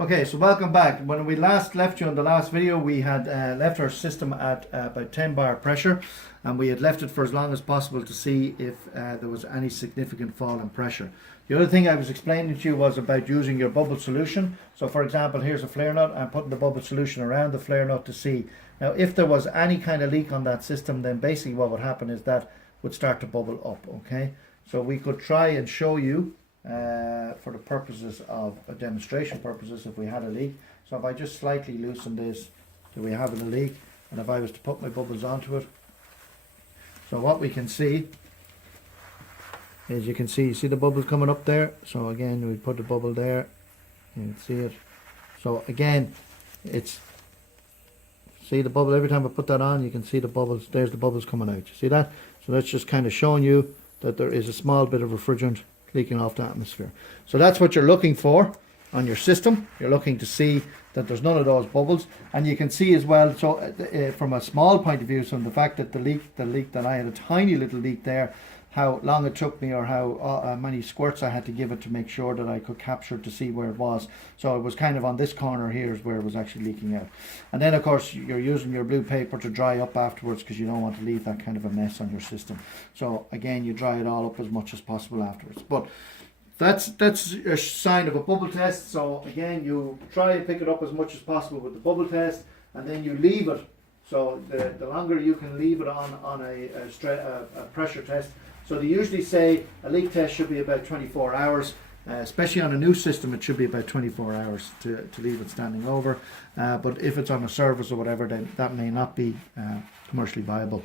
Okay, so welcome back. When we last left you in the last video, we had left our system at about 10 bar pressure, and we had left it for as long as possible to see if there was any significant fall in pressure. The other thing I was explaining to you was about using your bubble solution. So for example, here's a flare nut. I'm putting the bubble solution around the flare nut to see. Now if there was any kind of leak on that system, then basically what would happen is that would start to bubble up, okay? So we could try and show you for the purposes of demonstration purposes if we had a leak. So if I just slightly loosen this, do we have a leak? And if I was to put my bubbles onto it, so what we can see is you see the bubbles coming up there. So again, we put the bubble there, you can see it. So again, it's, see the bubble, every time I put that on you can see the bubbles, there's the bubbles coming out, you see that? So that's just kind of showing you that there is a small bit of refrigerant leaking off the atmosphere. So that's what you're looking for on your system. You're looking to see that there's none of those bubbles, and you can see as well, so from a small point of view, from the fact that the leak that I had a tiny little leak there, how long it took me or how many squirts I had to give it to make sure that I could capture to see where it was. So it was kind of on this corner here is where it was actually leaking out. And then of course you're using your blue paper to dry up afterwards, because you don't want to leave that kind of a mess on your system. So again, you dry it all up as much as possible afterwards. But that's a sign of a bubble test. So again, you try and pick it up as much as possible with the bubble test, and then you leave it. So the longer you can leave it on a pressure test. So they usually say a leak test should be about 24 hours. Especially on a new system, it should be about 24 hours to leave it standing over. But if it's on a service or whatever, then that may not be commercially viable.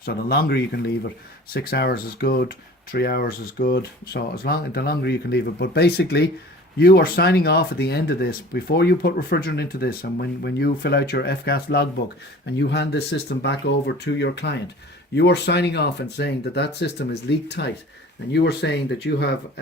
So the longer you can leave it, 6 hours is good, 3 hours is good. So the longer you can leave it. But basically, you are signing off at the end of this, before you put refrigerant into this, and when you fill out your F-gas logbook and you hand this system back over to your client, you are signing off and saying that that system is leak tight, and you are saying that you have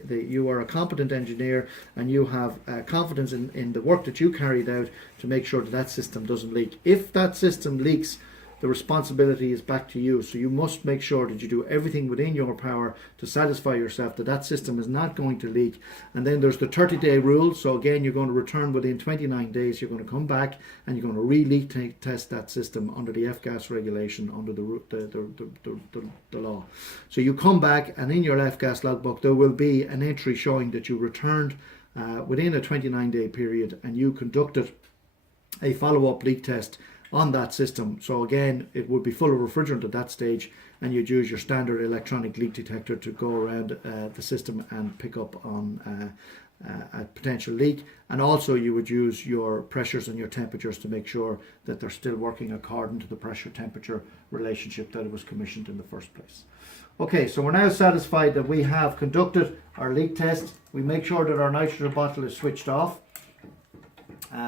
you are a competent engineer, and you have confidence in the work that you carried out to make sure that that system doesn't leak. If that system leaks, the responsibility is back to you. So you must make sure that you do everything within your power to satisfy yourself that that system is not going to leak. And then there's the 30-day rule. So again, you're going to return within 29 days. You're going to come back and you're going to re-leak test that system under the F-gas regulation, under the law. So you come back, and in your F-gas logbook there will be an entry showing that you returned within a 29-day period, and you conducted a follow-up leak test on that system. So again, it would be full of refrigerant at that stage, and you'd use your standard electronic leak detector to go around the system and pick up on a potential leak. And also you would use your pressures and your temperatures to make sure that they're still working according to the pressure temperature relationship that it was commissioned in the first place. Okay, so we're now satisfied that we have conducted our leak test. We make sure that our nitrogen bottle is switched off.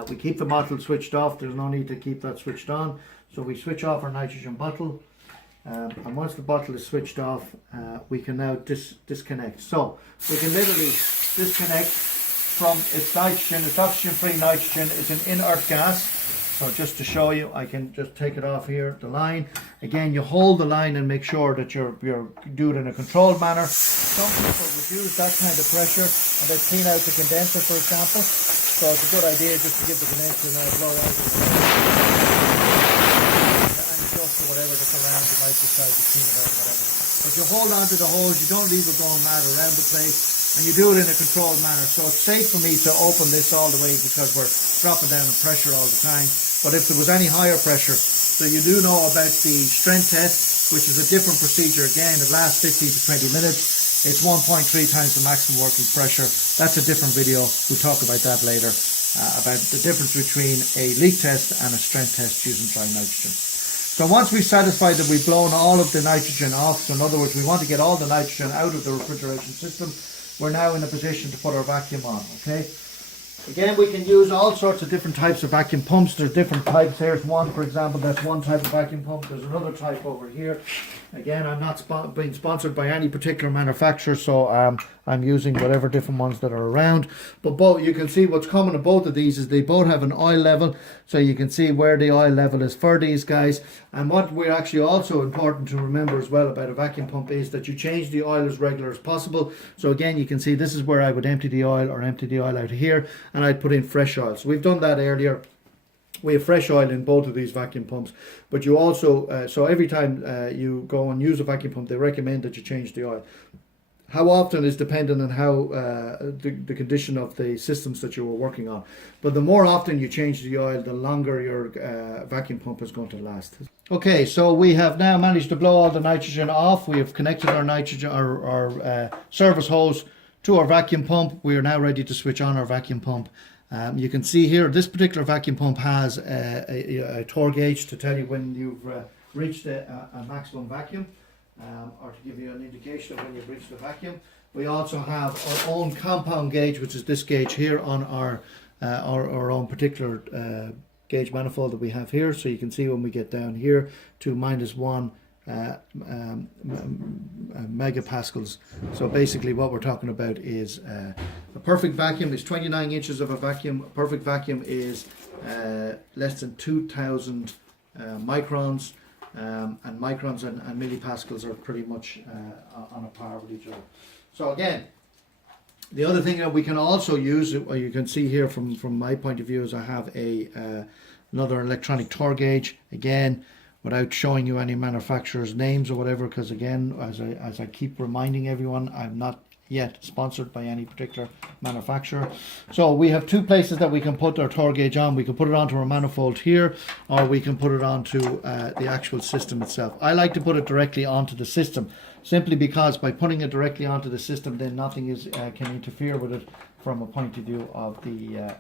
We keep the bottle switched off. There's no need to keep that switched on. So we switch off our nitrogen bottle, and once the bottle is switched off, we can now disconnect. So we can literally disconnect from its nitrogen. It's oxygen-free nitrogen. It's an inert gas. So just to show you, I can just take it off here, the line. Again, you hold the line and make sure that you're do it in a controlled manner. Some people would use that kind of pressure and they clean out the condenser, for example. So it's a good idea just to give the condenser a blow out and adjust or whatever that's around. You might decide to clean it out or whatever. But you hold on to the hose, you don't leave it going mad around the place, and you do it in a controlled manner. So it's safe for me to open this all the way because we're dropping down the pressure all the time. But if there was any higher pressure, so you do know about the strength test, which is a different procedure. Again, it lasts 15 to 20 minutes. It's 1.3 times the maximum working pressure. That's a different video. We'll talk about that later, about the difference between a leak test and a strength test using dry nitrogen. So once we've satisfied that we've blown all of the nitrogen off, so in other words, we want to get all the nitrogen out of the refrigeration system, we're now in a position to put our vacuum on, okay? Again, we can use all sorts of different types of vacuum pumps. There's different types. Here's one, for example, that's one type of vacuum pump. There's another type over here. Again, I'm not being sponsored by any particular manufacturer, so I'm using whatever different ones that are around. But both, you can see what's common to both of these is they both have an oil level, so you can see where the oil level is for these guys. And what we're actually also important to remember as well about a vacuum pump is that you change the oil as regular as possible. So again, you can see this is where I would empty the oil, or empty the oil out of here, and I'd put in fresh oil. So we've done that earlier. We have fresh oil in both of these vacuum pumps, but you also, so every time you go and use a vacuum pump, they recommend that you change the oil. How often is dependent on how the condition of the systems that you were working on. But the more often you change the oil, the longer your vacuum pump is going to last. Okay, so we have now managed to blow all the nitrogen off. We have connected our nitrogen, our service hose to our vacuum pump. We are now ready to switch on our vacuum pump. You can see here, this particular vacuum pump has a torr gauge to tell you when you've reached a maximum vacuum, or to give you an indication of when you've reached the vacuum. We also have our own compound gauge, which is this gauge here on our own particular gauge manifold that we have here. So you can see when we get down here to -1 megapascals. So basically what we're talking about is a perfect vacuum is 29 inches of a vacuum. A perfect vacuum is less than 2,000 microns, and microns and millipascals are pretty much on a par with each other. So again, the other thing that we can also use, or you can see here from my point of view, is I have another electronic torr gauge. Again, without showing you any manufacturers' names or whatever, because again, as I keep reminding everyone, I'm not yet sponsored by any particular manufacturer. So we have two places that we can put our torr gauge on. We can put it onto our manifold here, or we can put it onto the actual system itself. I like to put it directly onto the system, simply because by putting it directly onto the system, then nothing can interfere with it from a point of view of the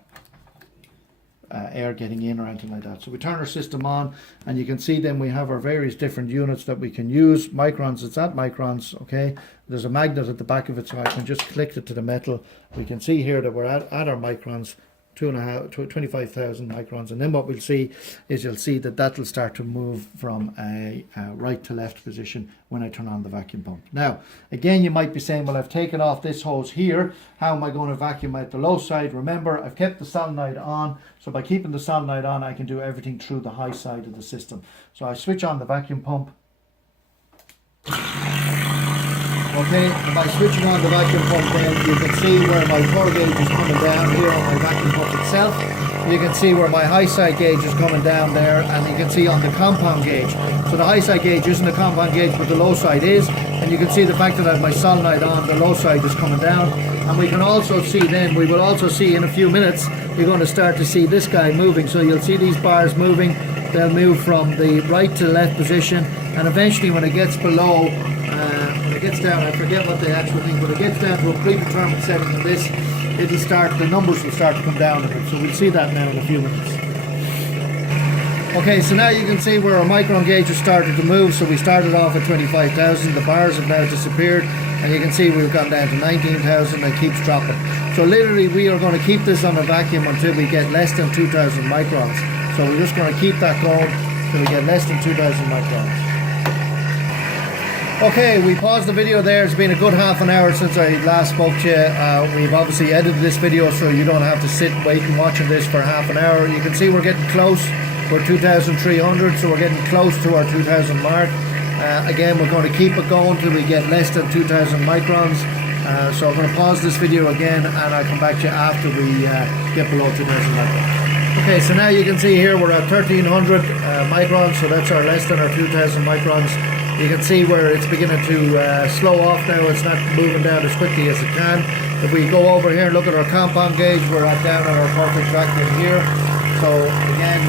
air getting in or anything like that. So we turn our system on, and you can see then we have our various different units that we can use. Microns, it's at microns, okay. There's a magnet at the back of it, so I can just click it to the metal. We can see here that we're at our microns, 25,000 microns, and then what we'll see is you'll see that will start to move from a right to left position when I turn on the vacuum pump. Now again, you might be saying, well, I've taken off this hose here, how am I going to vacuum out the low side? Remember, I've kept the solenoid on, so by keeping the solenoid on, I can do everything through the high side of the system. So I switch on the vacuum pump. Okay, and by switching on the vacuum pump, then you can see where my torr gauge is coming down here on my vacuum pump itself. You can see where my high side gauge is coming down there, and you can see on the compound gauge. So the high side gauge isn't a compound gauge, but the low side is. And you can see the fact that I have my solenoid on, the low side is coming down. And we can also see then, we will also see in a few minutes, you're going to start to see this guy moving. So you'll see these bars moving. They'll move from the right to left position, and eventually when it gets below, when it gets down, I forget what the actual thing, but it gets down to a predetermined setting of this, it'll start, the numbers will start to come down a bit. So we'll see that now in a few minutes. Okay, so now you can see where our micron gauge has started to move. So we started off at 25,000, the bars have now disappeared, and you can see we've gone down to 19,000 and it keeps dropping. So literally we are going to keep this on a vacuum until we get less than 2,000 microns. So we're just going to keep that going until we get less than 2,000 microns. Okay, we paused the video there. It's been a good half an hour since I last spoke to you. We've obviously edited this video so you don't have to sit waiting watching this for half an hour. You can see we're getting close. We're 2,300, so we're getting close to our 2,000 mark. Again, we're going to keep it going till we get less than 2,000 microns. So I'm going to pause this video again, and I'll come back to you after we get below 2,000 microns. Okay, so now you can see here we're at 1,300 microns, so that's our less than our 2,000 microns. You can see where it's beginning to slow off now. It's not moving down as quickly as it can. If we go over here and look at our compound gauge, we're at down on our perfect vacuum here. So again,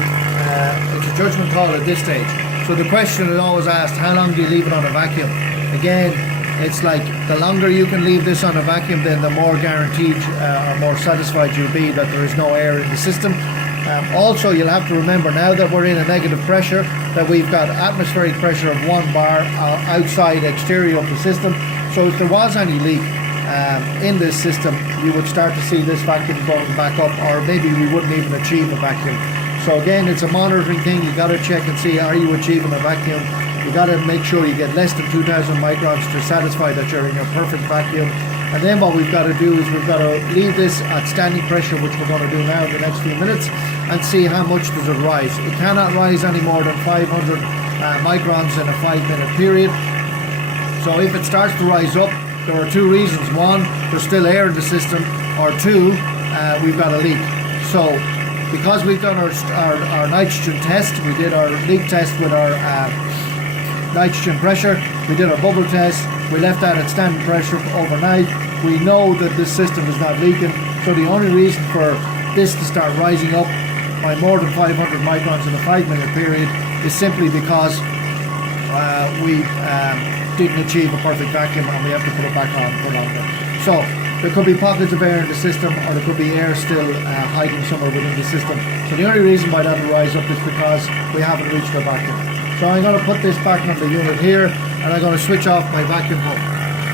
it's a judgment call at this stage. So the question is always asked, how long do you leave it on a vacuum? Again, it's like the longer you can leave this on a vacuum, then the more guaranteed or more satisfied you'll be that there is no air in the system. Also, you'll have to remember now that we're in a negative pressure, that we've got atmospheric pressure of 1 bar outside exterior of the system. So if there was any leak in this system, you would start to see this vacuum going back up, or maybe we wouldn't even achieve a vacuum. So again, it's a monitoring thing. You got to check and see, are you achieving a vacuum? You got to make sure you get less than 2000 microns to satisfy that you're in your perfect vacuum. And then what we've got to do is we've got to leave this at standing pressure, which we're going to do now in the next few minutes, and see how much does it rise. It cannot rise any more than 500 microns in a 5-minute period. So if it starts to rise up, there are two reasons. One, there's still air in the system, or two, we've got a leak. So because we've done our nitrogen test, we did our leak test with our nitrogen pressure, we did our bubble test, we left that at standing pressure overnight. We know that this system is not leaking, so the only reason for this to start rising up by more than 500 microns in a 5-minute period is simply because we didn't achieve a perfect vacuum and we have to put it back on for longer. So there could be pockets of air in the system, or there could be air still hiding somewhere within the system. So the only reason why that will rise up is because we haven't reached our vacuum. So I'm going to put this back on the unit here, and I'm going to switch off my vacuum pump.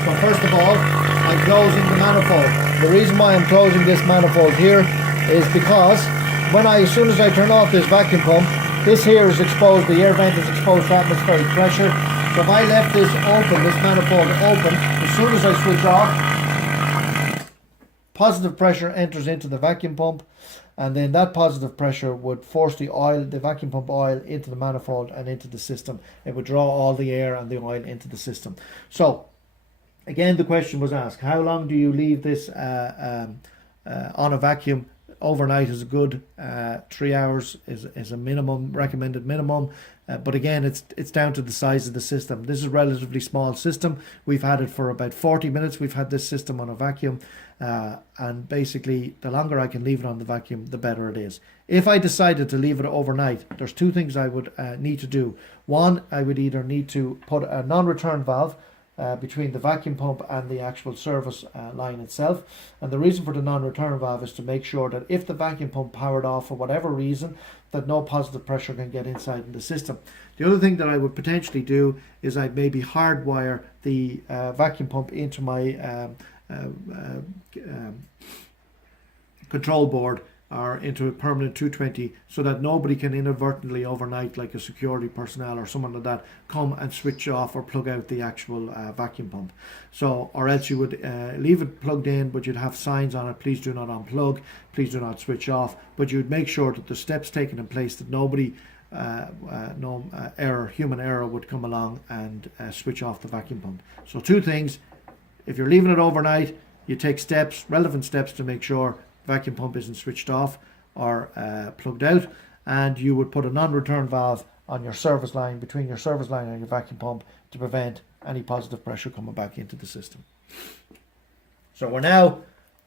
So first of all, I'm closing the manifold. The reason why I'm closing this manifold here is because as soon as I turn off this vacuum pump, this here is exposed, the air vent is exposed to atmospheric pressure. So if I left this open, this manifold open, as soon as I switch off, positive pressure enters into the vacuum pump, and then that positive pressure would force the vacuum pump oil into the manifold and into the system. It would draw all the air and the oil into the system. So again, the question was asked, how long do you leave this on a vacuum? Overnight is a good 3 hours is a minimum, recommended minimum. But again, it's down to the size of the system. This is a relatively small system. We've had it for about 40 minutes. We've had this system on a vacuum. And basically, the longer I can leave it on the vacuum, the better it is. If I decided to leave it overnight, there's two things I would need to do. One, I would either need to put a non-return valve between the vacuum pump and the actual service line itself. And the reason for the non-return valve is to make sure that if the vacuum pump powered off for whatever reason, that no positive pressure can get inside in the system. The other thing that I would potentially do is I'd maybe hardwire the vacuum pump into my control board or into a permanent 220, so that nobody can inadvertently overnight, like a security personnel or someone like that, come and switch off or plug out the actual vacuum pump. So, or else you would leave it plugged in, but you'd have signs on it: please do not unplug, please do not switch off. But you'd make sure that the steps taken in place, that nobody human error would come along and switch off the vacuum pump. So two things: if you're leaving it overnight, you take relevant steps to make sure vacuum pump isn't switched off or plugged out, and you would put a non-return valve on your service line, between your service line and your vacuum pump, to prevent any positive pressure coming back into the system. So we're now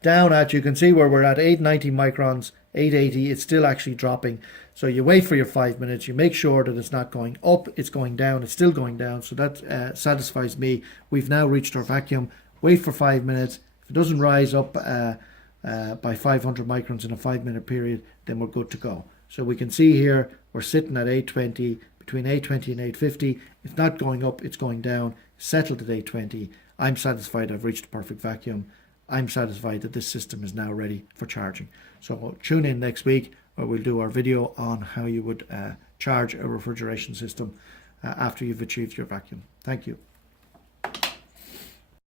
down at, you can see where we're at 890 microns, 880. It's still actually dropping. So you wait for your 5 minutes, you make sure that it's not going up, it's going down, it's still going down. So that satisfies me. We've now reached our vacuum. Wait for 5 minutes. If it doesn't rise up by 500 microns in a 5-minute period, then we're good to go. So we can see here we're sitting at 820, between 820 and 850. It's not going up, it's going down. Settled at 820. I'm satisfied I've reached a perfect vacuum. I'm satisfied that this system is now ready for charging. So tune in next week where we'll do our video on how you would charge a refrigeration system after you've achieved your vacuum. Thank you.